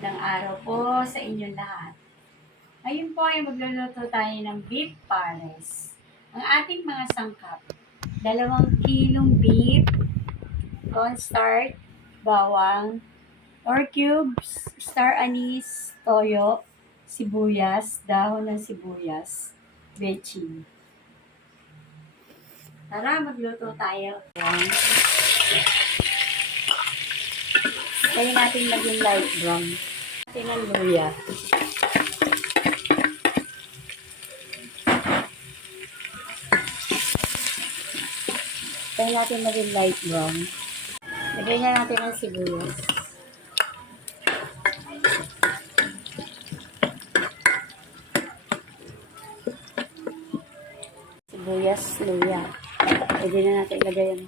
Magandang araw po sa inyong lahat. Ngayon po ay magluluto tayo ng beef pares. Ang ating mga sangkap, 2 kilong beef, cornstarch, bawang, or cubes, star anise, toyo, sibuyas, dahon ng sibuyas, bechin. Tara, magluto tayo. Kaya natin maging light brown. Natin ang luya. Kaya natin maging light brown. Lagay na natin ang sibuyas. Sibuyas, luya. Pwede na natin ilagay ang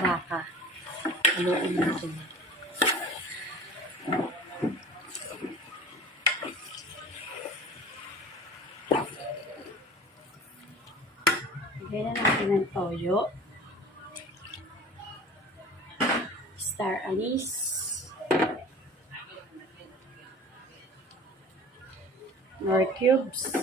baka. Haluin natin. Lagay na natin ang toyo. Star anise. More cubes.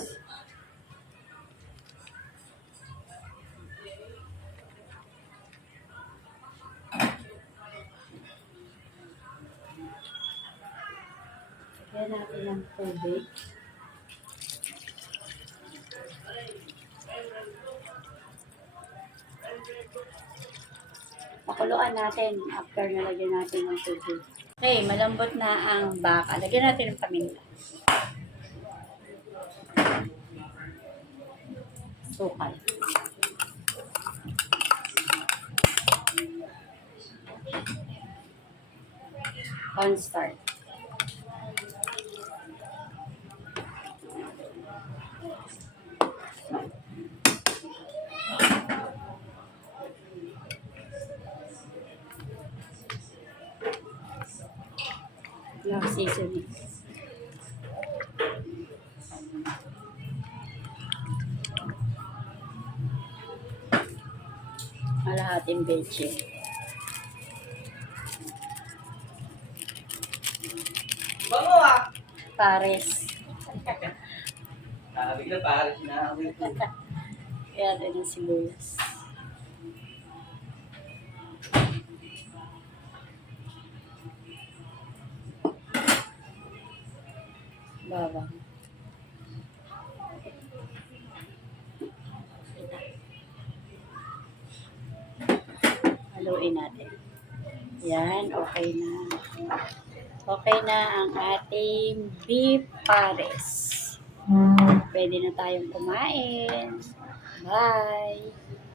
Lagyan natin ang tubig. Pakuluan natin after nalagyan natin ng tubig. Okay, malambot na ang baka. Lagyan natin ng paminta. Sukal. Cornstarch. Yung seasoning. Malahating bechin. Bango ah! Pares. Bigla pares na ako ito. Kaya din ang sibuyas. Bawang. Haluin natin. Yan, okay na. Okay na ang ating beef pares. Pwede na tayong kumain. Bye!